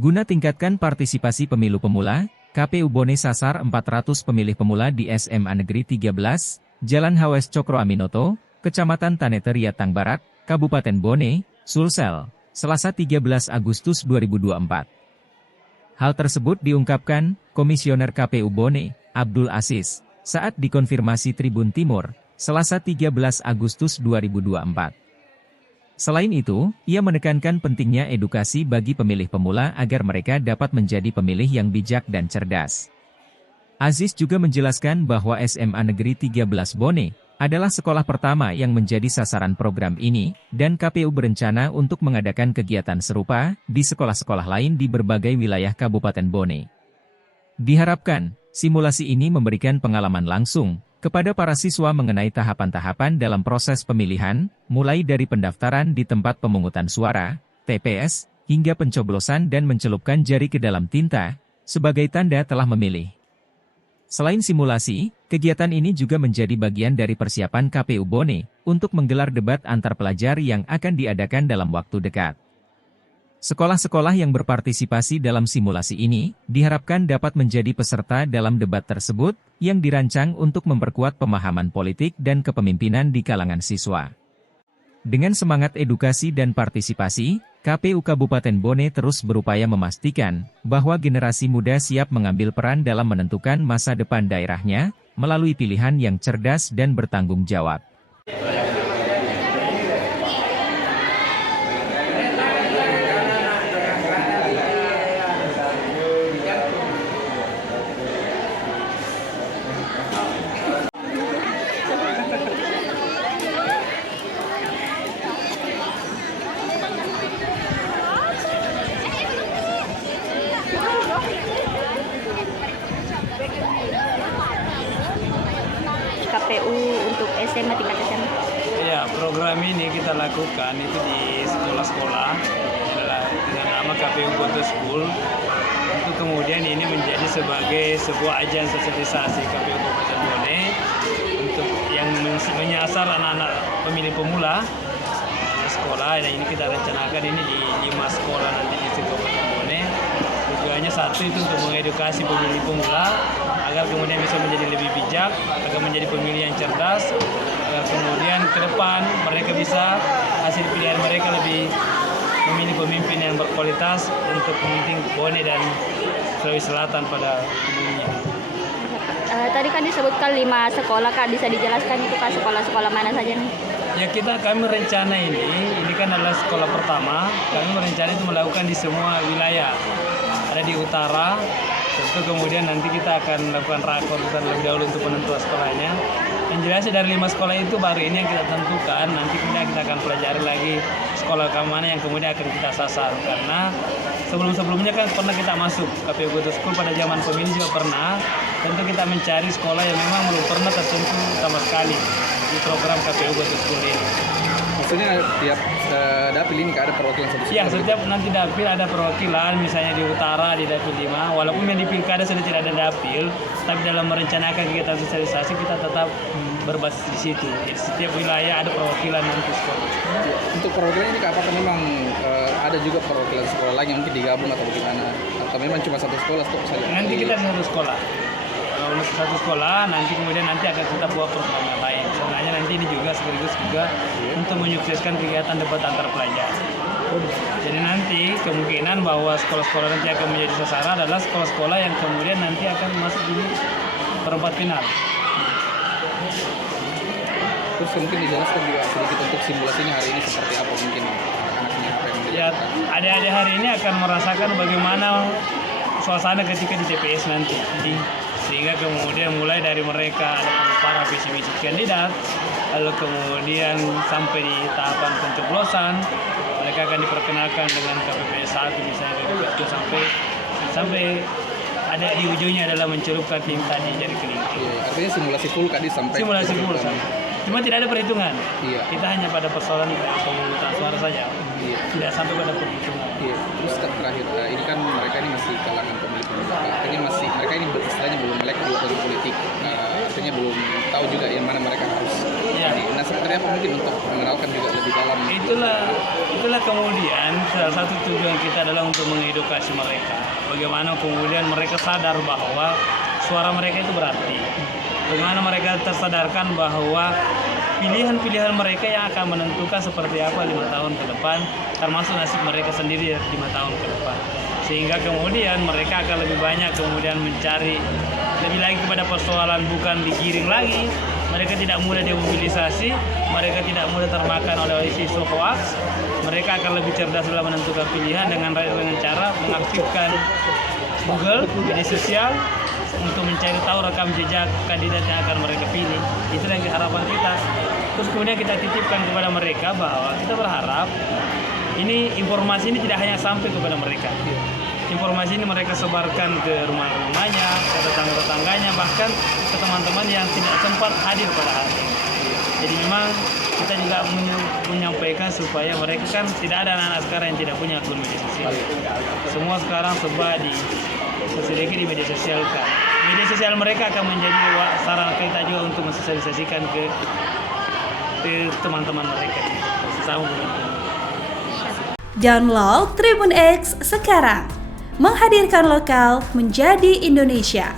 Guna tingkatkan partisipasi pemilu pemula, KPU Bone sasar 400 pemilih pemula di SMA Negeri 13, Jalan Hawes Cokro Aminoto, Kecamatan Taneteria Tang Barat, Kabupaten Bone, Sulsel, Selasa 13 Agustus 2024. Hal tersebut diungkapkan Komisioner KPU Bone, Abdul Aziz, saat dikonfirmasi Tribun Timur, Selasa 13 Agustus 2024. Selain itu, ia menekankan pentingnya edukasi bagi pemilih pemula agar mereka dapat menjadi pemilih yang bijak dan cerdas. Aziz juga menjelaskan bahwa SMA Negeri 13 Bone adalah sekolah pertama yang menjadi sasaran program ini, dan KPU berencana untuk mengadakan kegiatan serupa di sekolah-sekolah lain di berbagai wilayah Kabupaten Bone. Diharapkan, simulasi ini memberikan pengalaman langsung kepada para siswa mengenai tahapan-tahapan dalam proses pemilihan, mulai dari pendaftaran di tempat pemungutan suara, TPS, hingga pencoblosan dan mencelupkan jari ke dalam tinta, sebagai tanda telah memilih. Selain simulasi, kegiatan ini juga menjadi bagian dari persiapan KPU Bone untuk menggelar debat antar pelajar yang akan diadakan dalam waktu dekat. Sekolah-sekolah yang berpartisipasi dalam simulasi ini diharapkan dapat menjadi peserta dalam debat tersebut yang dirancang untuk memperkuat pemahaman politik dan kepemimpinan di kalangan siswa. Dengan semangat edukasi dan partisipasi, KPU Kabupaten Bone terus berupaya memastikan bahwa generasi muda siap mengambil peran dalam menentukan masa depan daerahnya melalui pilihan yang cerdas dan bertanggung jawab. KPU untuk SMA tingkat SMA. Ya, program ini kita lakukan itu di sekolah-sekolah adalah dengan nama KPU Photo School. Untuk kemudian ini menjadi sebagai sebuah ajang sosialisasi KPU Kabupaten Bone untuk yang menyasar anak-anak pemilih pemula sekolah. Dan ini kita rencanakan ini di 5 sekolah nanti di Kabupaten Bone. Tujuannya satu itu untuk mengedukasi pemilih pemula agar kemudian bisa menjadi lebih bijak, agar menjadi pemilih yang cerdas, agar kemudian ke depan mereka bisa hasil pilihan mereka lebih memilih pemimpin yang berkualitas untuk pemimpin Bone dan Sulawesi Selatan pada umumnya. Tadi kan disebutkan 5 sekolah, Kak, bisa dijelaskan itu Kak sekolah-sekolah mana saja nih? Ya, kami rencana ini kan adalah sekolah pertama, kami merencana itu melakukan di semua wilayah. Ada di utara, tentu kemudian nanti kita akan melakukan rakor lebih dahulu untuk penentuan sekolahnya. Yang jelasnya dari 5 sekolah itu baru ini yang kita tentukan, nanti kemudian kita akan pelajari lagi sekolah mana yang kemudian akan kita sasar. Karena sebelum-sebelumnya kan pernah kita masuk KPU Photo School pada zaman pemilih juga pernah, tentu kita mencari sekolah yang memang belum pernah tersentuh sama sekali di program KPU Photo School ini. Maksudnya tiap dapil ini ada perwakilan satu sekolah? Ya, setiap nanti dapil ada perwakilan, misalnya di utara di dapil 5, walaupun yang di pilkada sudah tidak ada dapil, tapi dalam merencanakan kegiatan sosialisasi kita tetap berbasis di situ. Jadi setiap wilayah ada perwakilan nanti sekolah. Untuk perwakilan ini apakah memang ada juga perwakilan sekolah lain yang mungkin digabung atau bagaimana? Atau memang cuma satu sekolah stop saja? Nanti kita satu sekolah. Kalau satu sekolah, nanti kemudian akan kita buat program yang lain. Sebenarnya nanti ini juga sekaligus juga untuk menyukseskan kegiatan debat antar pelajar. Jadi nanti kemungkinan bahwa sekolah-sekolah nanti akan menjadi sasaran adalah sekolah-sekolah yang kemudian nanti akan masuk di perempat final. Terus mungkin dijelaskan juga sedikit untuk simulasinya hari ini seperti apa mungkin anak-anaknya apa yang Ya, adik-adik hari ini akan merasakan bagaimana suasana ketika di TPS nanti. Sehingga kemudian mulai dari mereka ada para visi misi kandidat, lalu kemudian sampai di tahapan pencoblosan, mereka akan diperkenalkan dengan KPPS 1 misalnya dari itu sampai ada di ujungnya adalah mencelupkan tinta di jari kelingking. Artinya simulasi full tadi sampai simulasi full cuma tidak ada perhitungan. Iya. Kita hanya pada persoalan pemungutan suara saja. Iya. Tidak sampai pada perhitungan. Iya. Terus terakhir ini kan mereka ini masih kalangan pemilih pemula. Artinya mereka ini istilahnya belum melek dua politik. Artinya belum tahu juga yang mana mereka harus. Iya. Nah, seperti apa mungkin untuk mengenalkan juga lebih dalam. Itulah kemudian salah satu tujuan kita adalah untuk mengedukasi mereka. Bagaimana kemudian mereka sadar bahwa suara mereka itu berarti. Bagaimana mereka tersadarkan bahwa pilihan-pilihan mereka yang akan menentukan seperti apa 5 tahun ke depan, termasuk nasib mereka sendiri 5 tahun ke depan. Sehingga kemudian mereka akan lebih banyak kemudian mencari lebih lagi kepada persoalan, bukan digiring lagi. Mereka tidak mudah dimobilisasi, mereka tidak mudah termakan oleh isu hoax. Mereka akan lebih cerdas dalam menentukan pilihan dengan cara mengaktifkan Google, media sosial, untuk mencari tahu rekam jejak kandidat yang akan mereka pilih. Itulah yang harapan kita. Terus kemudian kita titipkan kepada mereka bahwa kita berharap informasi ini tidak hanya sampai kepada mereka. Informasi ini mereka sebarkan ke rumah-rumahnya, ke tetangga-tetangganya, bahkan ke teman-teman yang tidak sempat hadir pada hari ini. Jadi memang kita juga menyampaikan supaya mereka kan tidak ada anak-anak sekarang yang tidak punya akun media sosial. Semua sekarang serba sedikit di media sosial kan. Media sosial mereka akan menjadi sarana kita juga untuk mensosialisasikan ke teman-teman mereka. Sesama Download Tribun X sekarang, menghadirkan lokal menjadi Indonesia.